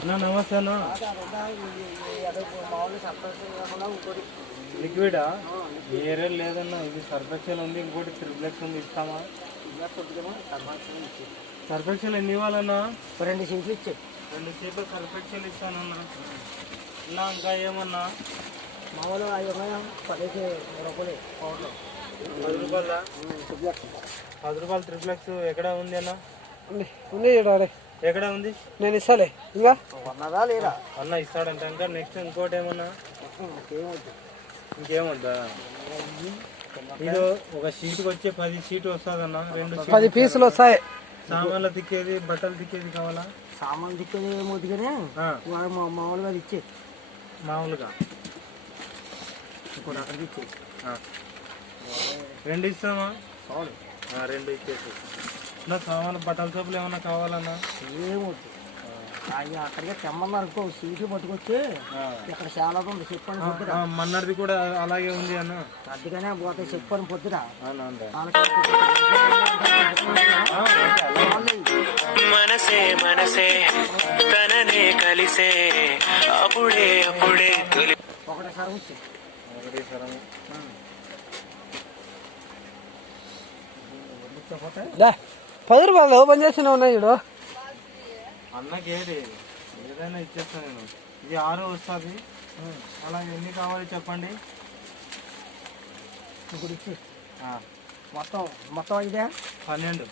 అన్న నమస్తే అన్న. లిక్విడా ఏ ఏరియా లేదన్నా, ఇది సర్ఫెక్షన్ ఉంది, ఇంకోటి త్రిప్లెక్స్ ఉంది, ఇస్తామా? సర్ఫెక్షన్ ఎన్ని ఇవ్వాలన్నా? 2 షీట్లు ఇచ్చే. 2 షీట్లు సర్ఫెక్షన్ ఇస్తానన్నా. ఇలా ఇంకా ఏమన్నా మామూలు 5 ఉన్నాయా? 10 రూపాయలు పౌడర్లు. 10 రూపాయల 10 రూపాయలు త్రిప్లెక్స్ ఎక్కడ ఉంది అన్న? ఉంది ఎక్కడ ఉంది? నేను ఇస్తాలే. ఇంకా ఉన్నదా లేదా? అన్న ఇస్తాడంట. ఇంకా నెక్స్ట్ ఇంకోటి ఏమన్నా? ఇంకేమొద్దా? ఇది ఒక షీట్కి వచ్చి 10 షీట్ వస్తుందన్న. 10 పీసులు వస్తాయి. సామాన్లు తిక్కేది, బట్టలు తిక్కేది కావాలా? సామాన్లు తిక్కేది ఏమవుతుందిగానే మామూలుగా ఇచ్చే. మామూలుగా ఇప్పుడు అక్కడికి ఇచ్చే. 2 ఇస్తామా? 2 ఇచ్చేసి. సామాన్లు బట్టల సోపులు ఏమన్నా కావాలన్నా? ఏమవుతుంది అక్కడికే తెమ్మన్నారు అనుకో, సీట్లు పట్టుకొచ్చి ఇక్కడ చాలా ఉంది చెప్పని పొద్దురా. మన్నది కూడా అలాగే ఉంది అన్న. అందుకనే పోతే చెప్పని పొద్దురా. మనసే మనసే తననే కలిసే అప్పుడే అప్పుడే ఒకటే సరం వచ్చి. ఒకటే సరం. లే 10 రూపాయలు ఓపెన్ చేసిన ఉన్నాయి చూడు. అన్నకి ఏదైనా ఇచ్చేస్తాను నేను. ఇది 6 వస్తుంది. అలా ఎన్ని కావాలి చెప్పండి. ఇప్పుడు ఇచ్చి మొత్తం మొత్తం ఇదే 12.